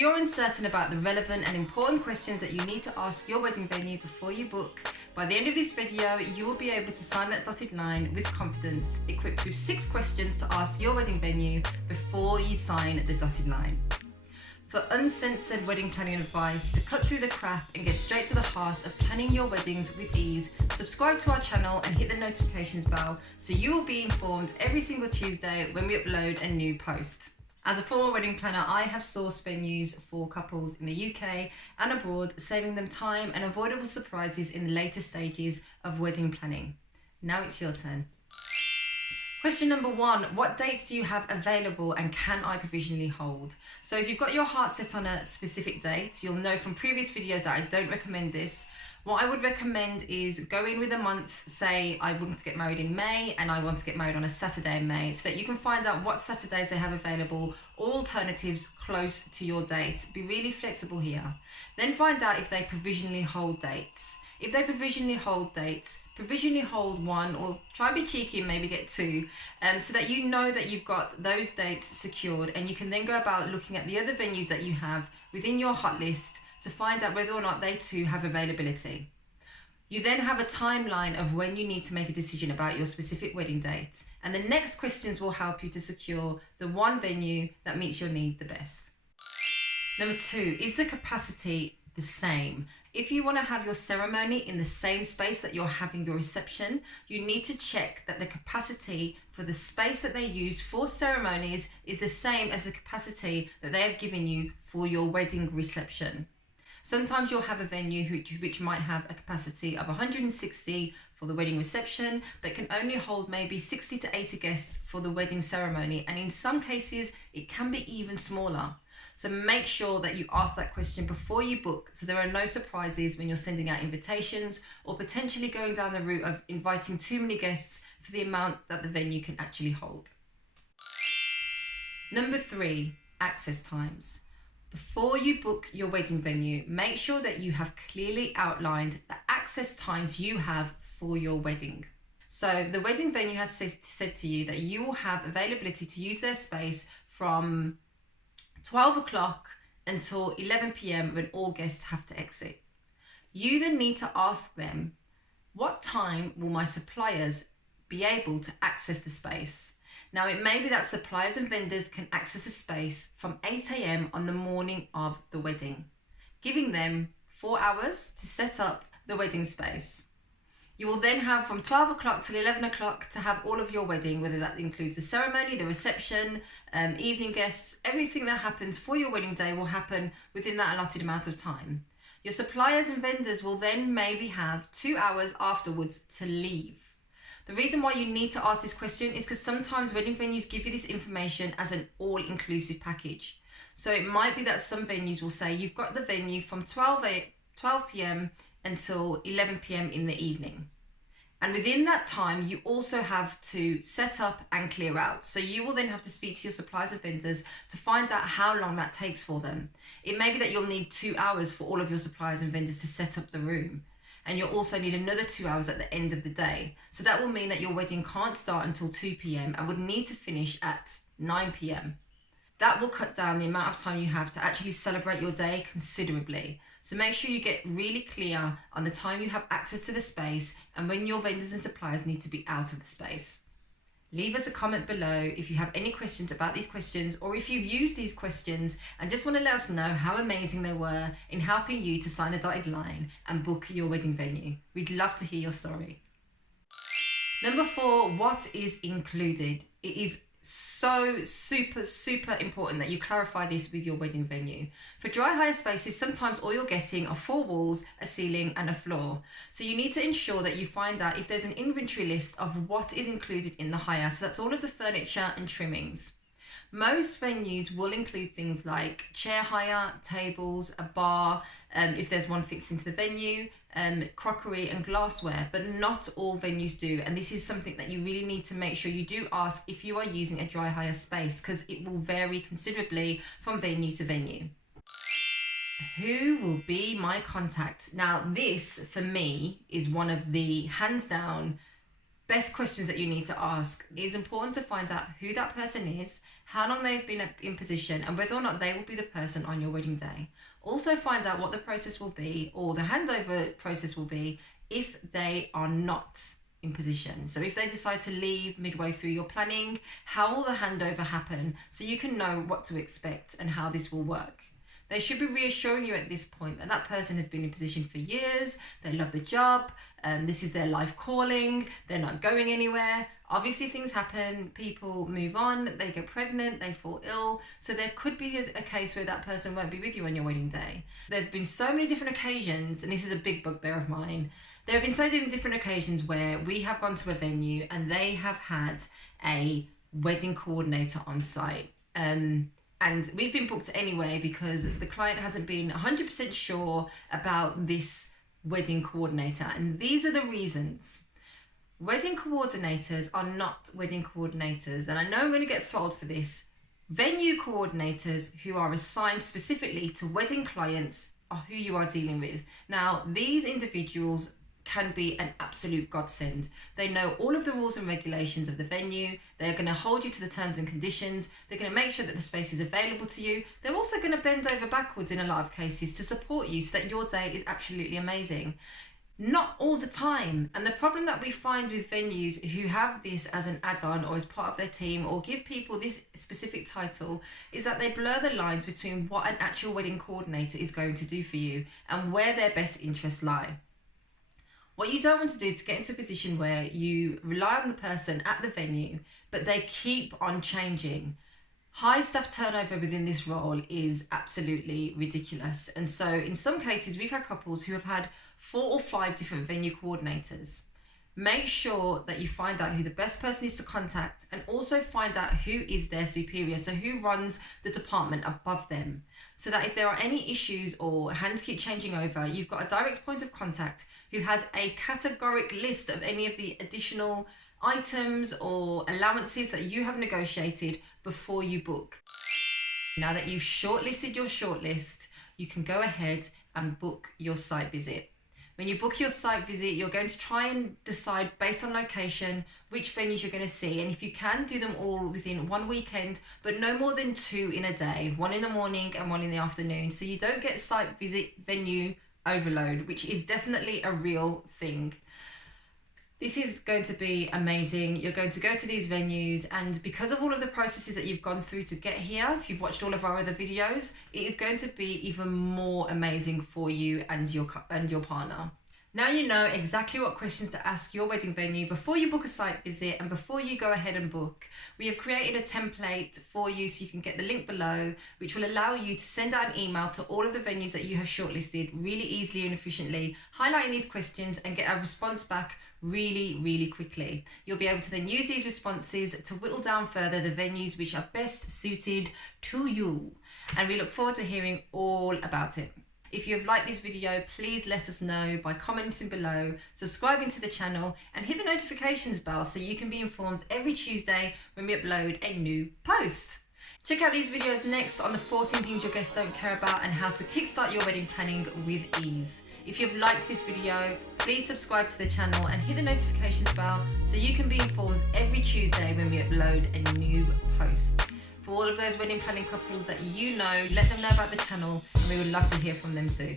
you're uncertain about the relevant and important questions that you need to ask your wedding venue before you book, by the end of this video, you will be able to sign that dotted line with confidence, equipped with 6 questions to ask your wedding venue before you sign the dotted line. For uncensored wedding planning advice, to cut through the crap and get straight to the heart of planning your weddings with ease, subscribe to our channel and hit the notifications bell so you will be informed every single Tuesday when we upload a new post. As a former wedding planner, I have sourced venues for couples in the UK and abroad, saving them time and avoidable surprises in the later stages of wedding planning. Now it's your turn. Question number 1, what dates do you have available and can I provisionally hold? So if you've got your heart set on a specific date, you'll know from previous videos that I don't recommend this. What I would recommend is go in with a month, say I want to get married in May and I want to get married on a Saturday in May, so that you can find out what Saturdays they have available or alternatives close to your date. Be really flexible here. Then find out if they provisionally hold dates. If they provisionally hold dates, provisionally hold 1 or try and be cheeky and maybe get 2, so that you know that you've got those dates secured, and you can then go about looking at the other venues that you have within your hot list to find out whether or not they too have availability. You then have a timeline of when you need to make a decision about your specific wedding date, and the next questions will help you to secure the one venue that meets your need the best. Number 2, is the capacity the same? If you want to have your ceremony in the same space that you're having your reception, you need to check that the capacity for the space that they use for ceremonies is the same as the capacity that they have given you for your wedding reception. Sometimes you'll have a venue which might have a capacity of 160 for the wedding reception, but can only hold maybe 60 to 80 guests for the wedding ceremony, and in some cases it can be even smaller. So make sure that you ask that question before you book, so there are no surprises when you're sending out invitations or potentially going down the route of inviting too many guests for the amount that the venue can actually hold. Number 3, access times. Before you book your wedding venue, make sure that you have clearly outlined the access times you have for your wedding. So the wedding venue has said to you that you will have availability to use their space from 12 o'clock until 11 p.m. when all guests have to exit. You then need to ask them, what time will my suppliers be able to access the space? Now, it may be that suppliers and vendors can access the space from 8 a.m. on the morning of the wedding, giving them 4 hours to set up the wedding space. You will then have from 12 o'clock till 11 o'clock to have all of your wedding, whether that includes the ceremony, the reception, evening guests. Everything that happens for your wedding day will happen within that allotted amount of time. Your suppliers and vendors will then maybe have 2 hours afterwards to leave. The reason why you need to ask this question is because sometimes wedding venues give you this information as an all-inclusive package. So it might be that some venues will say you've got the venue from 12 p.m. until 11 p.m. in the evening. And within that time, you also have to set up and clear out. So you will then have to speak to your suppliers and vendors to find out how long that takes for them. It may be that you'll need 2 hours for all of your suppliers and vendors to set up the room. And you'll also need another 2 hours at the end of the day. So that will mean that your wedding can't start until 2 p.m. and would need to finish at 9 p.m. That will cut down the amount of time you have to actually celebrate your day considerably. So make sure you get really clear on the time you have access to the space and when your vendors and suppliers need to be out of the space. Leave us a comment below if you have any questions about these questions, or if you've used these questions and just want to let us know how amazing they were in helping you to sign a dotted line and book your wedding venue. We'd love to hear your story. Number 4, what is included? It is so super important that you clarify this with your wedding venue. For dry hire spaces, sometimes all you're getting are 4 walls, a ceiling and a floor. So you need to ensure that you find out if there's an inventory list of what is included in the hire. So that's all of the furniture and trimmings. Most venues will include things like chair hire, tables, a bar, if there's one fixed into the venue, crockery and glassware, but not all venues do. And this is something that you really need to make sure you do ask if you are using a dry hire space, because it will vary considerably from venue to venue. Who will be my contact? Now, this for me is one of the hands down best questions that you need to ask. It is important to find out who that person is, how long they've been in position, and whether or not they will be the person on your wedding day. Also find out what the process will be, or the handover process will be, if they are not in position. So if they decide to leave midway through your planning, how will the handover happen, so you can know what to expect and how this will work. They should be reassuring you at this point that that person has been in position for years, they love the job, this is their life calling, they're not going anywhere. Obviously things happen, people move on, they get pregnant, they fall ill, so there could be a case where that person won't be with you on your wedding day. There have been so many different occasions, and this is a big bugbear of mine, there have been so many different occasions where we have gone to a venue and they have had a wedding coordinator on site. And we've been booked anyway because the client hasn't been 100% sure about this wedding coordinator. And these are the reasons. Wedding coordinators are not wedding coordinators. And I know I'm going to get throttled for this. Venue coordinators who are assigned specifically to wedding clients are who you are dealing with. Now, these individuals can be an absolute godsend. They know all of the rules and regulations of the venue. They're going to hold you to the terms and conditions. They're going to make sure that the space is available to you. They're also going to bend over backwards in a lot of cases to support you so that your day is absolutely amazing. Not all the time. And the problem that we find with venues who have this as an add-on or as part of their team or give people this specific title is that they blur the lines between what an actual wedding coordinator is going to do for you and where their best interests lie. What you don't want to do is to get into a position where you rely on the person at the venue, but they keep on changing. High staff turnover within this role is absolutely ridiculous. And so in some cases, we've had couples who have had 4 or 5 different venue coordinators. Make sure that you find out who the best person is to contact, and also find out who is their superior, so who runs the department above them, so that if there are any issues or hands keep changing over, you've got a direct point of contact who has a categoric list of any of the additional items or allowances that you have negotiated before you book. Now that you've shortlisted your shortlist, you can go ahead and book your site visit. When you book your site visit, you're going to try and decide based on location which venues you're going to see. And if you can, do them all within one weekend, but no more than 2 in a day, 1 in the morning and 1 in the afternoon. So you don't get site visit venue overload, which is definitely a real thing. This is going to be amazing. You're going to go to these venues, and because of all of the processes that you've gone through to get here, if you've watched all of our other videos, it is going to be even more amazing for you and your partner. Now you know exactly what questions to ask your wedding venue before you book a site visit and before you go ahead and book. We have created a template for you, so you can get the link below, which will allow you to send out an email to all of the venues that you have shortlisted really easily and efficiently, highlighting these questions and get a response back really quickly. You'll be able to then use these responses to whittle down further the venues which are best suited to you. And we look forward to hearing all about it. If you have liked this video, please let us know by commenting below, subscribing to the channel, and hit the notifications bell so you can be informed every Tuesday when we upload a new post. Check out these videos next on the 14 things your guests don't care about and how to kickstart your wedding planning with ease. If you've liked this video, please subscribe to the channel and hit the notifications bell so you can be informed every Tuesday when we upload a new post. For all of those wedding planning couples that you know, let them know about the channel, and we would love to hear from them too.